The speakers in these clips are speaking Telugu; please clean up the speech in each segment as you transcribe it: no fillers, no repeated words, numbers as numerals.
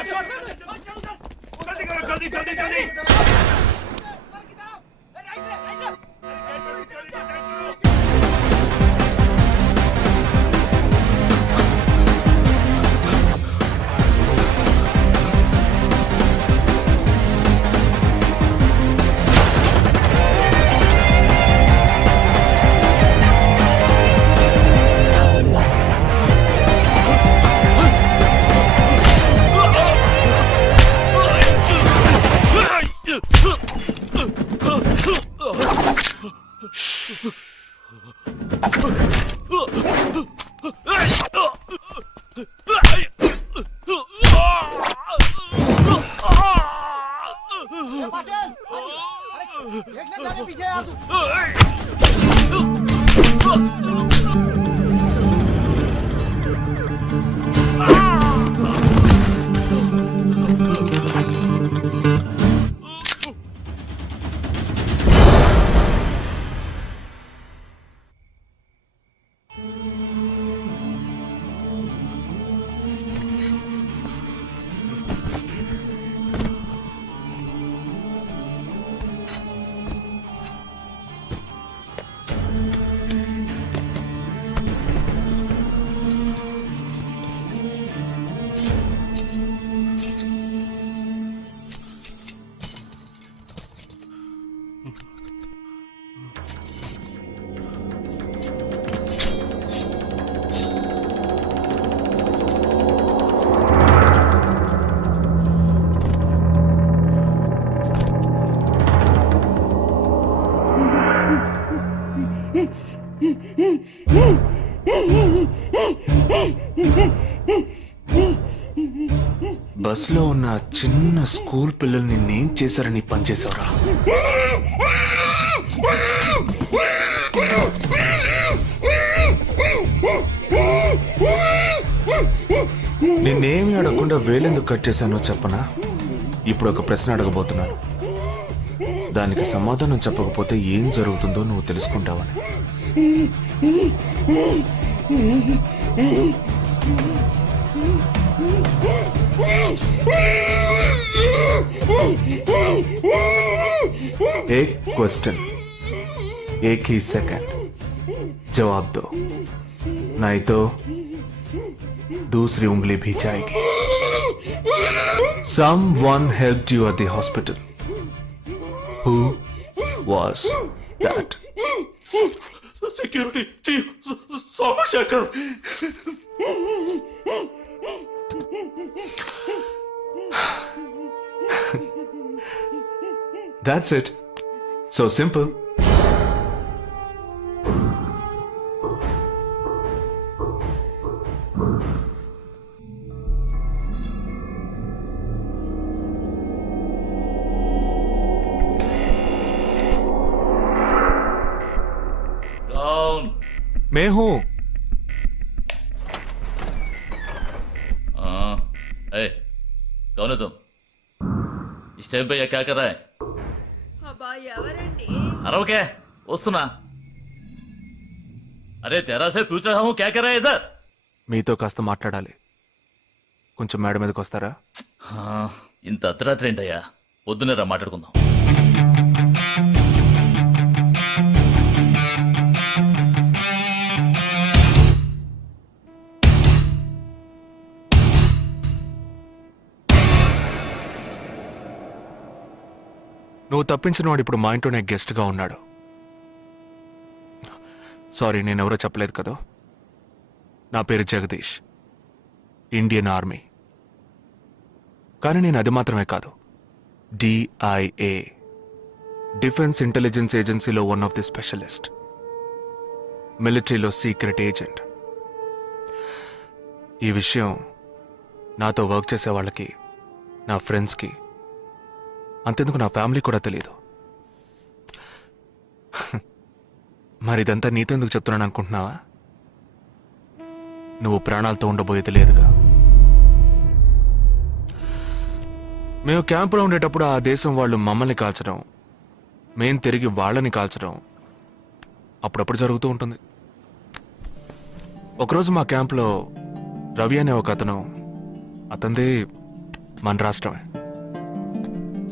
जल्दी करो, जल्दी जल्दी जल्दी। బస్ లో ఉన్న చిన్న స్కూల్ పిల్లల్ని నేను చేశారని పనిచేసావురా. నేనేమి అడగకుండా వేలెందుకు కట్ చేశానో చెప్పనా? ఇప్పుడు ఒక ప్రశ్న అడగబోతున్నాను. దానికి సమాధానం చెప్పకపోతే ఏం జరుగుతుందో నువ్వు తెలుసుకుంటావని. एक क्वेश्चन, एक ही सेकंड, जवाब दो, नहीं तो दूसरी उंगली भी जाएगी. Someone helped you at the hospital. Who was that? Security chief Somashekar. That's it. So simple. Down. मैं हूं. कौन है तुम? इस टाइम पे ये क्या कर रहा है? अरे क्या वस्तुना? अरे तेरा से पूछ रहा हूँ क्या कर रहा है इधर? మీతో కాస్త మాట్లాడాలి. కొంచెం మేడ మీదకి వస్తారా? ఇంత అర్ధరాత్రి ఏంటయ్యా? పొద్దున్నే రా మాట్లాడుకుందాం. నువ్వు తప్పించిన వాడు ఇప్పుడు మా ఇంట్లోనే గెస్ట్గా ఉన్నాడు. సారీ, నేనెవరో చెప్పలేదు కదా. నా పేరు జగదీష్, ఇండియన్ ఆర్మీ. కానీ నేను అది మాత్రమే కాదు, DIA, డిఫెన్స్ ఇంటెలిజెన్స్ ఏజెన్సీలో వన్ ఆఫ్ ది స్పెషలిస్ట్, మిలిటరీలో సీక్రెట్ ఏజెంట్. ఈ విషయం నాతో వర్క్ చేసే వాళ్ళకి, నా ఫ్రెండ్స్కి, అంతెందుకు నా ఫ్యామిలీ కూడా తెలియదు. మరి ఇదంతా నీతో ఎందుకు చెప్తున్నాను అనుకుంటున్నావా? నువ్వు ప్రాణాలతో ఉండబోయేది లేదుగా. మేము క్యాంపులో ఉండేటప్పుడు ఆ దేశం వాళ్ళు మమ్మల్ని కాల్చడం, మేం తిరిగి వాళ్ళని కాల్చడం అప్పుడప్పుడు జరుగుతూ ఉంటుంది. ఒకరోజు మా క్యాంప్లో రవి అనే ఒక అతను, అతనిది మన రాష్ట్రమే.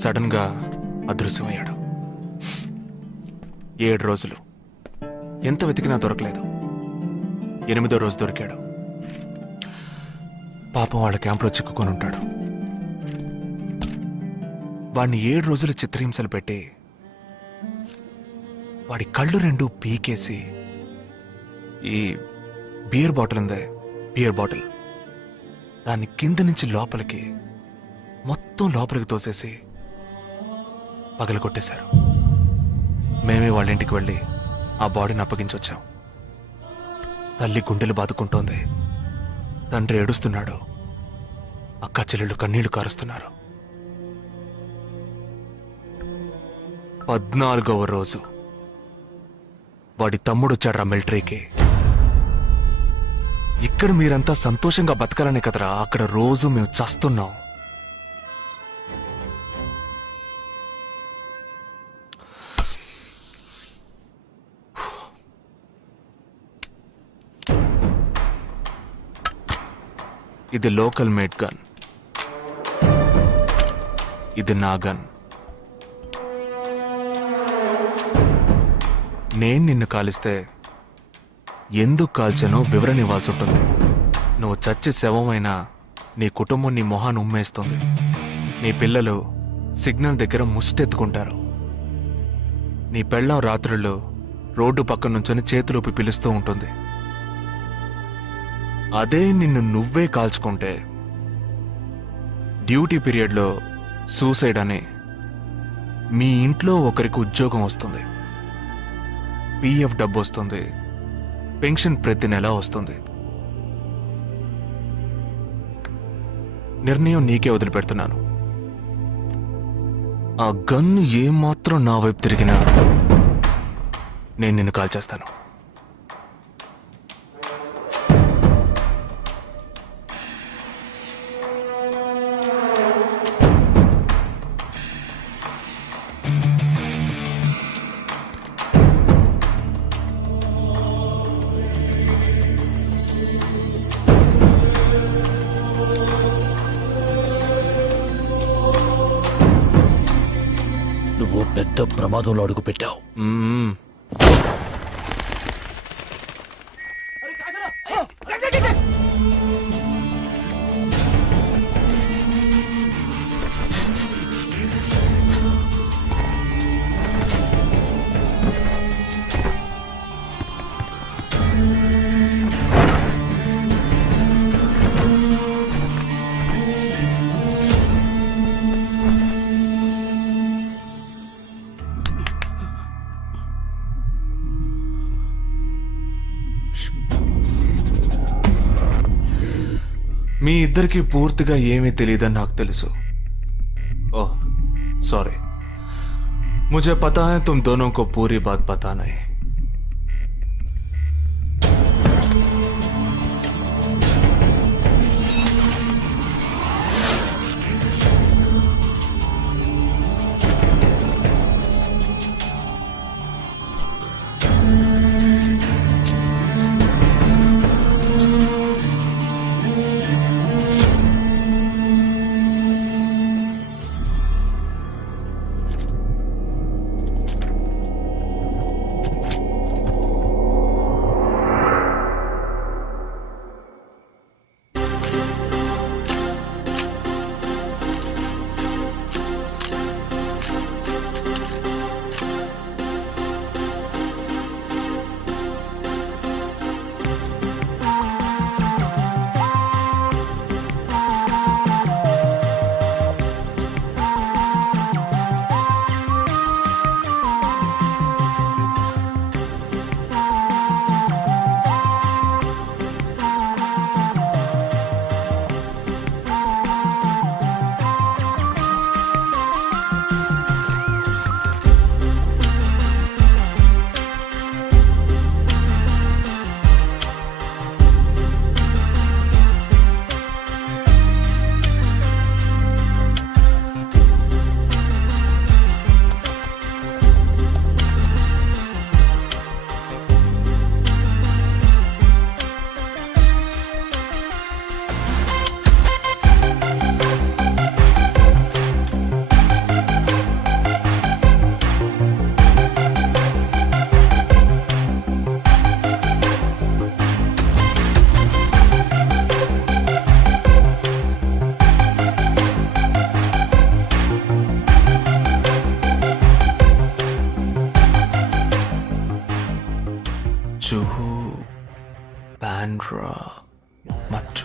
సడన్గా అదృశ్యమయ్యాడు. 7 రోజులు ఎంత వెతికినా దొరకలేదు. 8వ రోజు దొరికాడు. పాపం వాళ్ళ క్యాంపులో చిక్కుకొని ఉంటాడు. వాడిని 7 రోజులు చిత్రహింసలు పెట్టి వాడి కళ్ళు 2 పీకేసి ఈ బియర్ బాటిల్ ఉందే, బియర్ బాటిల్, దాన్ని కింద నుంచి లోపలికి మొత్తం లోపలికి తోసేసి పగల కొట్టేశారు. మేమే వాళ్ళ ఇంటికి వెళ్ళి ఆ బాడీని అప్పగించొచ్చాం. తల్లి గుండెలు బాదుకుంటోంది, తండ్రి ఏడుస్తున్నాడు, అక్క చెల్లెళ్ళు కన్నీళ్లు కారుస్తున్నారు. 14వ రోజు వాడి తమ్ముడు వచ్చాడ్రా మిలిటరీకి. ఇక్కడ మీరంతా సంతోషంగా బతకాలనే కదరా అక్కడ రోజు మేము చస్తున్నాం. ఇది లోకల్ మేడ్ గన్. ఇది నా గన్. నేను నిన్ను కాలిస్తే ఎందుకు కాల్చానో వివరణ ఇవ్వాల్సి ఉంటుంది. నువ్వు చచ్చి శవమైనా నీ కుటుంబం నీ మొహాన్ని ఉమ్మేస్తుంది. నీ పిల్లలు సిగ్నల్ దగ్గర ముష్టెత్తుకుంటారు. నీ పెళ్ళాం రాత్రుళ్ళు రోడ్డు పక్కన నుంచొని చేతులూపి పిలుస్తూ ఉంటుంది. అదే నిన్ను నువ్వే కాల్చుకుంటే డ్యూటీ పీరియడ్లో సూసైడ్ అని మీ ఇంట్లో ఒకరికి ఉద్యోగం వస్తుంది, పిఎఫ్ డబ్బు వస్తుంది, పెన్షన్ ప్రతి నెల వస్తుంది. నిర్ణయం నీకే వదిలిపెడుతున్నాను. ఆ గన్ను ఏమాత్రం నా వైపు తిరిగినా నేను నిన్ను కాల్చేస్తాను. నువ్వు పెద్ద ప్రమాదంలో అడుగు పెట్టావు. మ్మ్. మీ ఇద్దరికి పూర్తిగా ఏమీ తెలియదని నాకు తెలుసు. ఓహ్ सॉरी, मुझे पता है तुम दोनों को पूरी बात पता नहीं.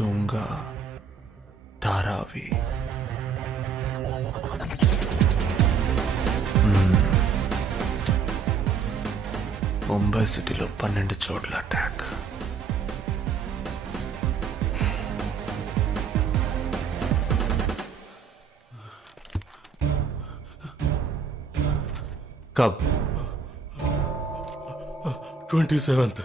దూంగా ధారావి. ముంబై సిటీలో 12 చోట్ల అటాక్. కబ్ 27th.